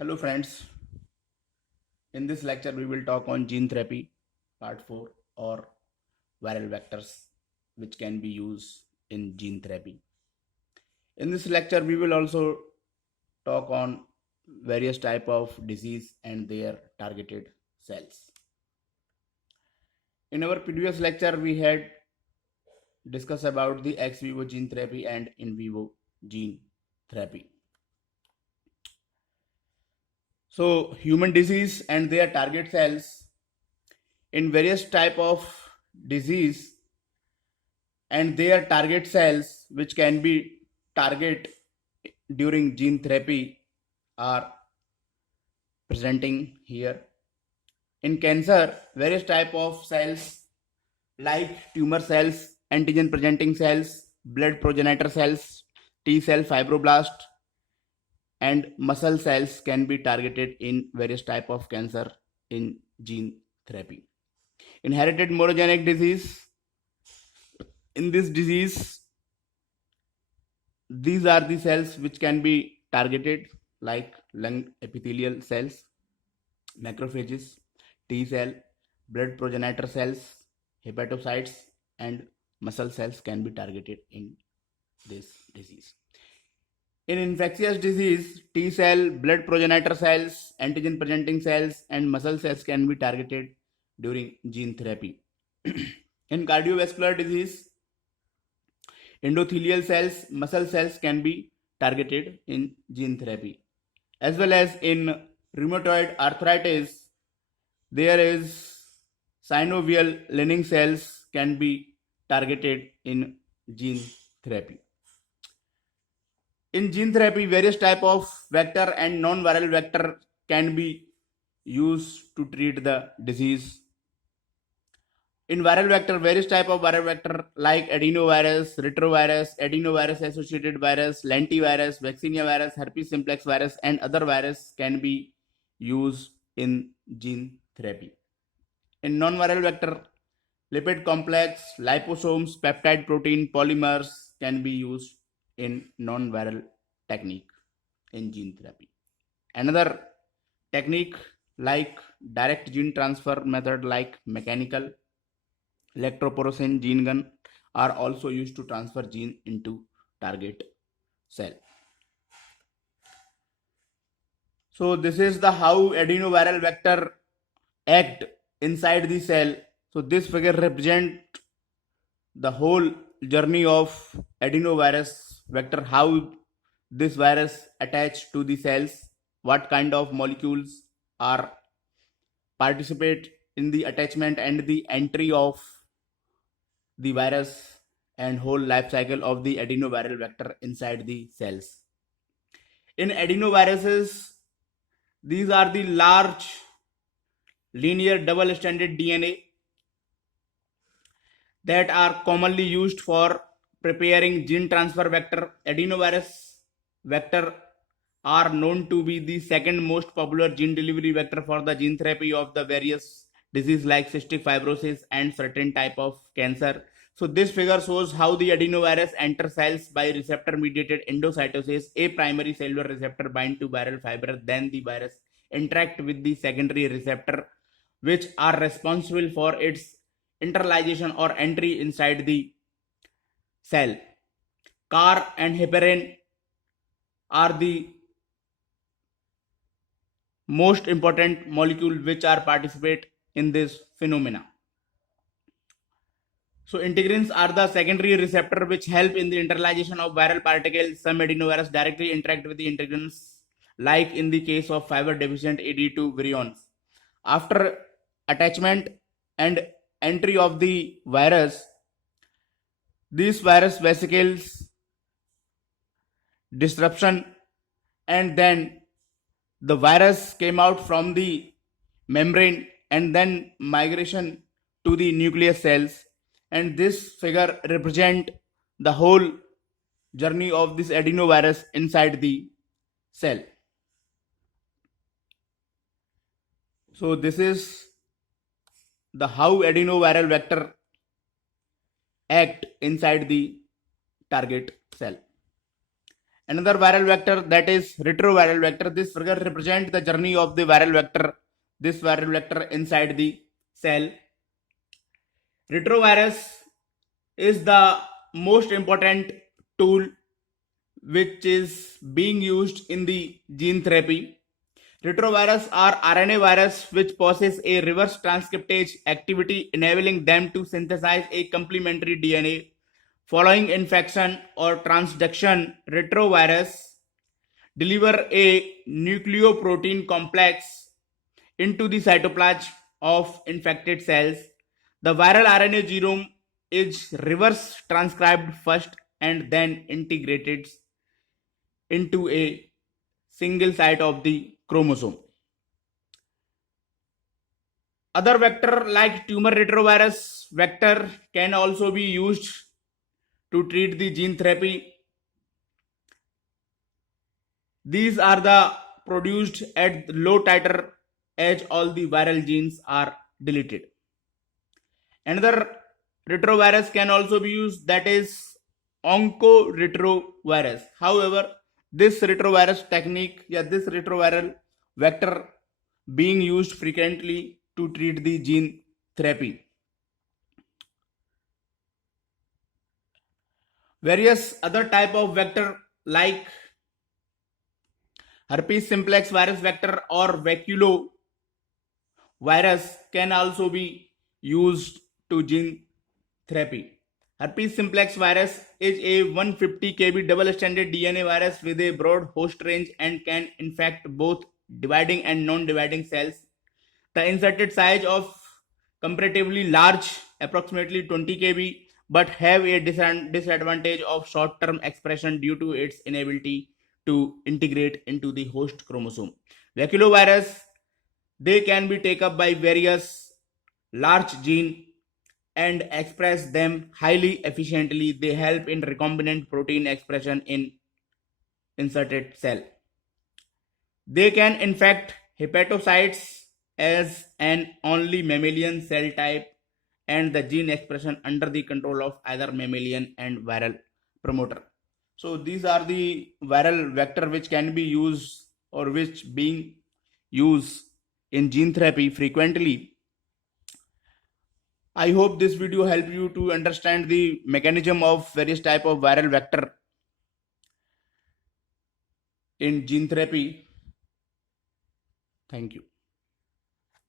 Hello friends, in this lecture we will talk on gene therapy part 4 or viral vectors which can be used in gene therapy. In this lecture we will also talk on various type of disease and their targeted cells. In our previous lecture we had discussed about the ex vivo gene therapy and in vivo gene therapy. So human disease and their target cells in various type of disease and their target cells which can be target during gene therapy are presenting here. In cancer, various type of cells like tumor cells, antigen presenting cells, blood progenitor cells, T cell fibroblast and muscle cells can be targeted in various type of cancer in gene therapy. Inherited monogenic disease, in this disease these are the cells which can be targeted like lung epithelial cells, macrophages, T cell, blood progenitor cells, hepatocytes and muscle cells can be targeted in this disease. In infectious disease, T cell, blood progenitor cells, antigen presenting cells and muscle cells can be targeted during gene therapy. In cardiovascular disease, endothelial cells, muscle cells can be targeted in gene therapy. As well as in rheumatoid arthritis, there is synovial lining cells can be targeted in gene therapy. In gene therapy, various type of vector and non-viral vector can be used to treat the disease. In viral vector, various type of viral vector like adenovirus, retrovirus, adenovirus associated virus, lentivirus, vaccinia virus, herpes simplex virus and other virus can be used in gene therapy. In non-viral vector, lipid complex, liposomes, peptide protein, polymers can be used in non-viral technique in gene therapy. Another technique like direct gene transfer method like mechanical electroporation gene gun are also used to transfer gene into target cell. So this is the how adenoviral vector act inside the cell. So this figure represent the whole journey of adenovirus vector, how this virus attached to the cells, what kind of molecules are participate in the attachment and the entry of the virus and whole life cycle of the adenoviral vector inside the cells. In adenoviruses, these are the large linear double-stranded DNA that are commonly used for preparing gene transfer vector. Adenovirus vector are known to be the second most popular gene delivery vector for the gene therapy of the various disease like cystic fibrosis and certain type of cancer. So this figure shows how the adenovirus enter cells by receptor mediated endocytosis. A primary cellular receptor bind to viral fiber, then the virus interact with the secondary receptor which are responsible for its internalization or entry inside the cell. CAR and heparin are the most important molecule which are participate in this phenomena. So integrins are the secondary receptor which help in the internalization of viral particles. Some adenovirus directly interact with the integrins like in the case of fiber deficient AD2 virions. After attachment and entry of the virus, these virus vesicles disruption and then the virus came out from the membrane and then migration to the nucleus cells, and this figure represent the whole journey of this adenovirus inside the cell. So this is the how adenoviral vector act inside the target cell. Another viral vector, that is retroviral vector. This figure represents the journey of the viral vector. This viral vector inside the cell. Retrovirus is the most important tool which is being used in the gene therapy. Retrovirus are RNA virus which possess a reverse transcriptase activity, enabling them to synthesize a complementary DNA. Following infection or transduction, retrovirus deliver a nucleoprotein complex into the cytoplasm of infected cells. The viral RNA genome is reverse transcribed first and then integrated into a single site of the chromosome. Other vector like tumor retrovirus vector can also be used to treat the gene therapy. These are the produced at low titer as all the viral genes are deleted. Another retrovirus can also be used, that is oncoretrovirus. However, this retrovirus technique, this retroviral vector being used frequently to treat the gene therapy. Various other type of vector like herpes simplex virus vector or vacuolo virus can also be used to gene therapy. Herpes simplex virus is a 150 kb double-stranded DNA virus with a broad host range and can infect both dividing and non-dividing cells. The inserted size of comparatively large, approximately 20 kb, but have a disadvantage of short-term expression due to its inability to integrate into the host chromosome. Vacuolovirus, they can be taken up by various large gene and express them highly efficiently. They help in recombinant protein expression in inserted cell. They can infect hepatocytes as an only mammalian cell type and the gene expression under the control of either mammalian and viral promoter. So these are the viral vector which can be used or which being used in gene therapy frequently. I hope this video helped you to understand the mechanism of various type of viral vector in gene therapy. Thank you.